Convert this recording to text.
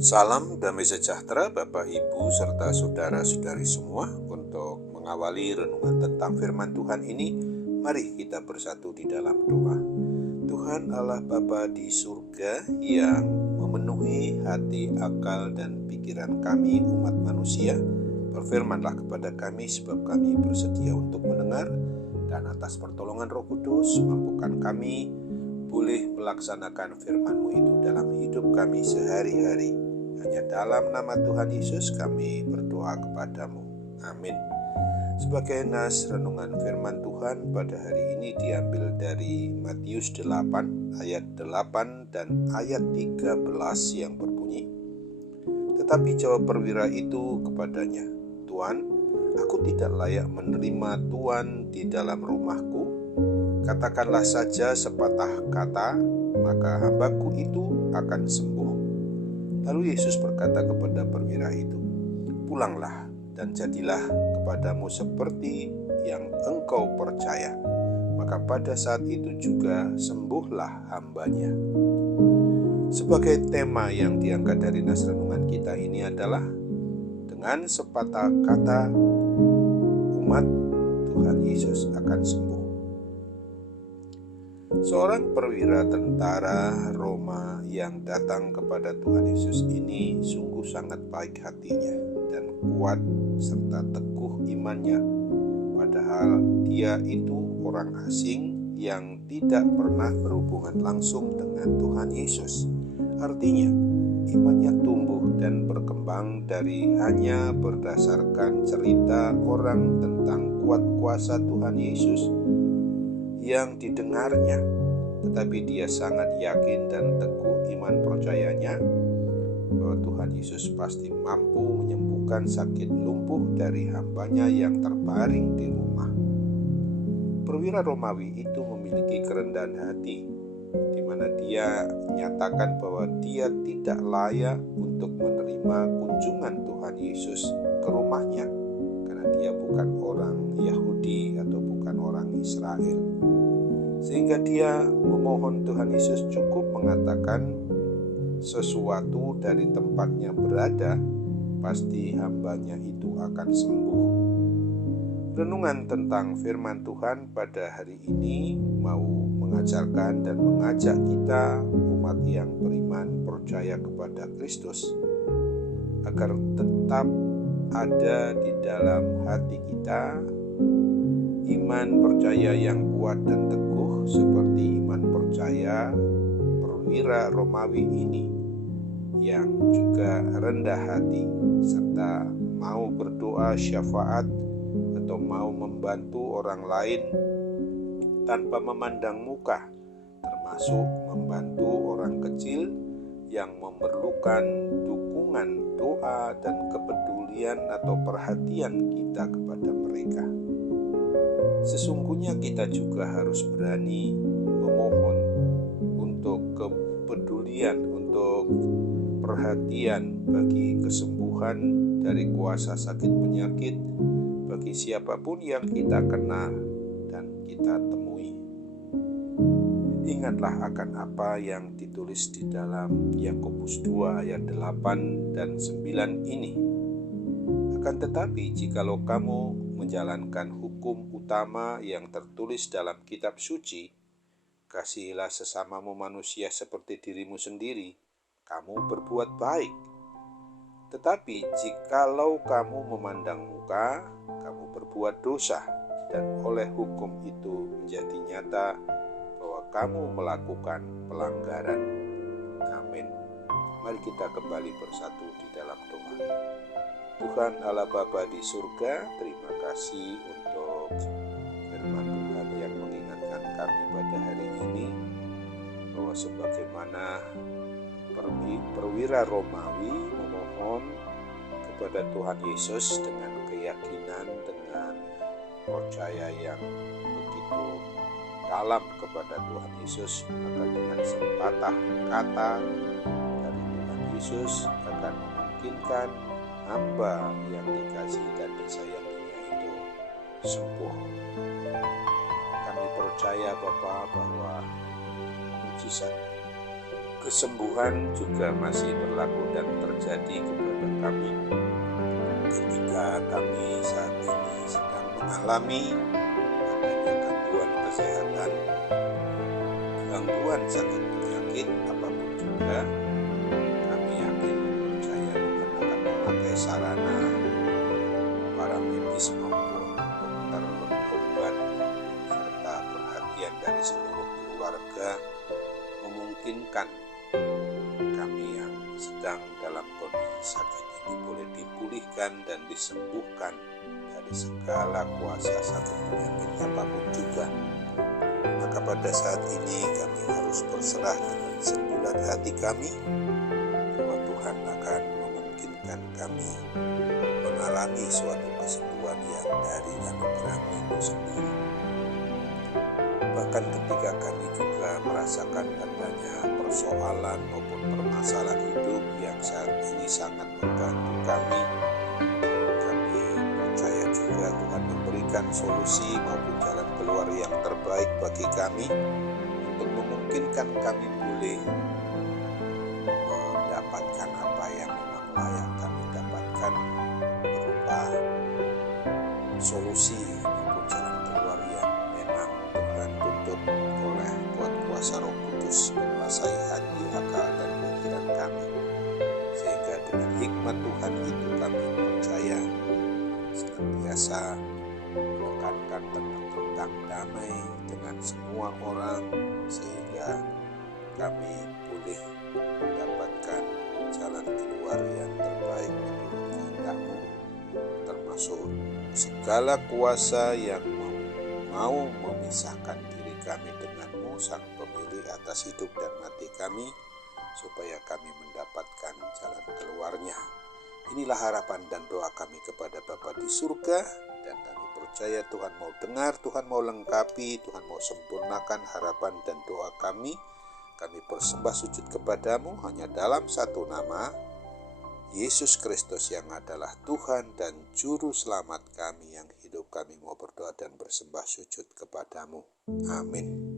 Salam damai sejahtera Bapak, Ibu, serta saudara-saudari semua. Untuk mengawali renungan tentang firman Tuhan ini, mari kita bersatu di dalam doa. Tuhan Allah Bapa di surga yang memenuhi hati, akal, dan pikiran kami umat manusia, berfirmanlah kepada kami sebab kami bersedia untuk mendengar, dan atas pertolongan Roh Kudus mampukan kami boleh melaksanakan firman-Mu itu dalam hidup kami sehari-hari. Hanya dalam nama Tuhan Yesus kami berdoa kepadamu. Amin. Sebagai nas renungan firman Tuhan pada hari ini diambil dari Matius 8 ayat 8 dan ayat 13 yang berbunyi, "Tetapi jawab perwira itu kepadanya, 'Tuan, aku tidak layak menerima Tuan di dalam rumahku. Katakanlah saja sepatah kata, maka hambaku itu akan sembuh.' Lalu Yesus berkata kepada perwira itu, 'Pulanglah dan jadilah kepadamu seperti yang engkau percaya.' Maka pada saat itu juga sembuhlah hambanya." Sebagai tema yang diangkat dari nas renungan kita ini adalah dengan sepatah kata umat Tuhan Yesus akan sembuh. Seorang perwira tentara Roma yang datang kepada Tuhan Yesus ini sungguh sangat baik hatinya dan kuat serta teguh imannya. Padahal dia itu orang asing yang tidak pernah berhubungan langsung dengan Tuhan Yesus. Artinya, imannya tumbuh dan berkembang dari hanya berdasarkan cerita orang tentang kuat kuasa Tuhan Yesus yang didengarnya, tetapi dia sangat yakin dan teguh iman percayanya bahwa Tuhan Yesus pasti mampu menyembuhkan sakit lumpuh dari hambanya yang terbaring di rumah. Perwira Romawi itu memiliki kerendahan hati, di mana dia menyatakan bahwa dia tidak layak untuk menerima kunjungan Tuhan Yesus ke rumahnya, karena dia bukan orang Yahudi atau bukan orang Israel. Sehingga dia memohon Tuhan Yesus cukup mengatakan sesuatu dari tempatnya berada, pasti hambanya itu akan sembuh. Renungan tentang firman Tuhan pada hari ini mau mengajarkan dan mengajak kita umat yang beriman percaya kepada Kristus agar tetap ada di dalam hati kita iman percaya yang kuat dan teguh seperti iman percaya perwira Romawi ini, yang juga rendah hati serta mau berdoa syafaat atau mau membantu orang lain tanpa memandang muka, termasuk membantu orang kecil yang memerlukan dukungan doa dan kepedulian atau perhatian kita kepada mereka. Sesungguhnya kita juga harus berani memohon untuk kepedulian, untuk perhatian bagi kesembuhan dari kuasa sakit penyakit bagi siapapun yang kita kenal dan kita temui. Ingatlah akan apa yang ditulis di dalam Yakobus 2 ayat 8 dan 9 ini. Akan tetapi jikalau kamu menjalankan hukum utama yang tertulis dalam kitab suci, kasihilah sesamamu manusia seperti dirimu sendiri, kamu berbuat baik. Tetapi jikalau kamu memandang muka, kamu berbuat dosa, dan oleh hukum itu menjadi nyata bahwa kamu melakukan pelanggaran. Amin. Mari kita kembali bersatu di dalam doa. Tuhan Allah Bapa di surga, terima kasih untuk firman Tuhan yang mengingatkan kami pada hari ini bahwa sebagaimana perwira Romawi memohon kepada Tuhan Yesus dengan keyakinan, dengan percaya yang begitu dalam kepada Tuhan Yesus, maka dengan sepatah kata dari Tuhan Yesus akan memungkinkan hamba yang dikasihi dan disayanginya itu sembuh. Kami percaya Bapa bahwa mujizat kesembuhan juga masih berlaku dan terjadi kepada kami ketika kami saat ini sedang mengalami adanya gangguan kesehatan, gangguan sakit penyakit apapun juga. Kami yakin percaya Tuhan akan memakai sarana para medis maupun dokter, obat, serta perhatian dari seluruh keluarga, memungkinkan kami yang sedang dalam kondisi sakit ini boleh dipulihkan dan disembuhkan dari segala kuasa sakit penyakit apapun juga. Maka pada saat ini kami harus berserah dengan sebulat hati kami bahwa Tuhan akan memungkinkan kami mengalami suatu kesembuhan yang dari anugerah-Mu itu sendiri. Bahkan ketika kami juga merasakan adanya persoalan maupun permasalahan hidup yang saat ini sangat mengganggu kami percaya juga Tuhan memberikan solusi maupun jalan keluar yang terbaik bagi kami untuk memungkinkan kami boleh mendapatkan apa yang memang layak kami dapatkan berupa solusi maupun jalan keluar yang memang Tuhan tuntut oleh kuat kuasa Roh Kudus menguasai hati, akal, dan pikiran kami, sehingga dengan hikmat Tuhan itu kami percaya senantiasa menekankan tentang damai dengan semua orang, sehingga kami boleh mendapatkan jalan keluar yang terbaik menurut kehendak-Mu, termasuk segala kuasa yang mau memisahkan diri kami dengan-Mu, Sang Pemilik atas hidup dan mati kami, supaya kami mendapatkan jalan keluarnya. Inilah harapan dan doa kami kepada Bapa di surga, dan kami percaya Tuhan mau dengar, Tuhan mau lengkapi, Tuhan mau sempurnakan harapan dan doa kami. Kami bersembah sujud kepadamu hanya dalam satu nama, Yesus Kristus yang adalah Tuhan dan Juru Selamat kami yang hidup. Kami mau berdoa dan bersembah sujud kepadamu. Amin.